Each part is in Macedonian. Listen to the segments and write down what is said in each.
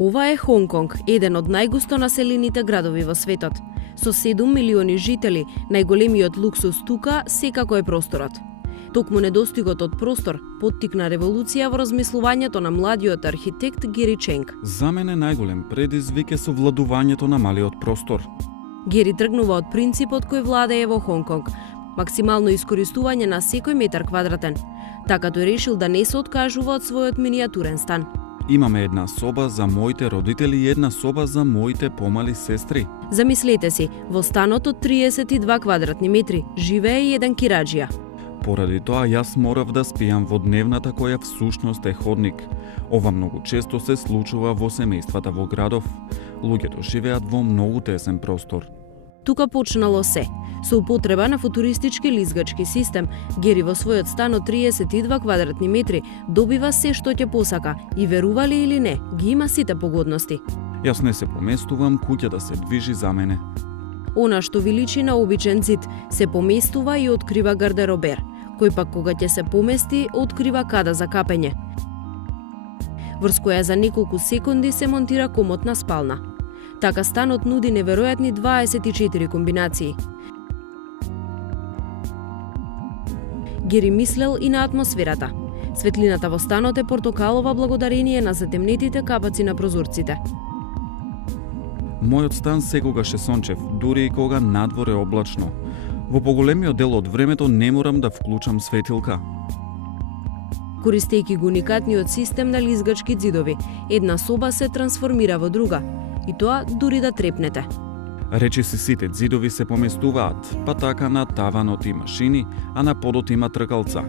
Ова е Хонг Конг, еден од најгусто населените градови во светот. Со 7 милиони жители, најголемиот луксус тука секако е просторот. Токму недостигот од простор поттикна револуција во размислувањето на младиот архитект Гери Ченг. За мене најголем предизвик е совладувањето на малиот простор. Гери тргнува од принципот кој владее во Хонг Конг, максимално искористување на секој метар квадратен. Така тој решил да не се откажува од својот минијатурен стан. Имаме една соба за моите родители и една соба за моите помали сестри. Замислете си, во станот од 32 квадратни метри живее и еден кираџија. Поради тоа јас морав да спијам во дневната која всушност е ходник. Ова многу често се случува во семејствата во градов. Луѓето живеат во многу тесен простор. Тука почнало се. Со употреба на футуристички лизгачки систем, Гери во својот стан од 32 квадратни метри добива се што ќе посака и верували или не, ги има сите погодности. Јас не се поместувам, куќа да се движи за мене. Она што ви личи на обичен зид се поместува и открива гардеробер, кој пак кога ќе се помести, открива када за капење. Врз која за неколку секунди се монтира комотна спална. Така станот нуди неверојатни 24 комбинации. Гери мислел и на атмосферата. Светлината во станот е портокалова благодарение на затемнетите капаци на прозорците. Мојот стан секогаш е сончев, дури и кога надвор е облачно. Во поголемиот дел од времето не морам да вклучам светилка. Користејќи го уникатниот систем на лизгачки ѕидови, една соба се трансформира во друга. И тоа дури да трепнете. Речиси сите ѕидови се поместуваат, па така на таванот има шини, а на подот има тркалца.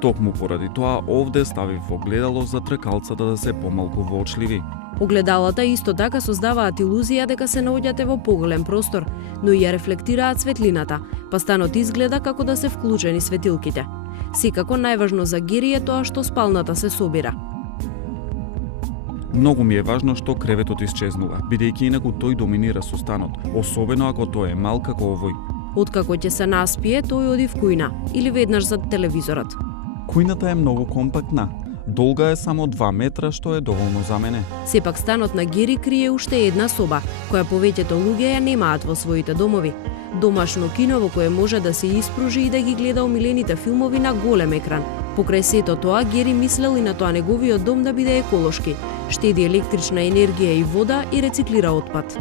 Токму поради тоа овде ставив огледало за тркалцата да се помалку воочливи. Огледалата исто така создаваат илузија дека се наоѓате во поголем простор, но и ја рефлектираат светлината, па станот изгледа како да се вклучени светилките. Секако најважно за Гери е тоа што спалната се собира. Многу ми е важно што креветот исчезнува, бидејќи инаку тој доминира со станот, особено ако тој е мал како овој. Откако ќе се наспие, тој оди в кујна или веднаш за телевизорот. Кујната е многу компактна. Долга е само 2 метра, што е доволно за мене. Сепак станот на Гери крие уште една соба, која повеќето луѓе ја немаат во своите домови. Домашно кино во кое може да се испружи и да ги гледа омилените филмови на голем екран. Покрај сето тоа, Гери мислел и на тоа неговиот дом да биде еколошки, штеди електрична енергија и вода и рециклира отпад.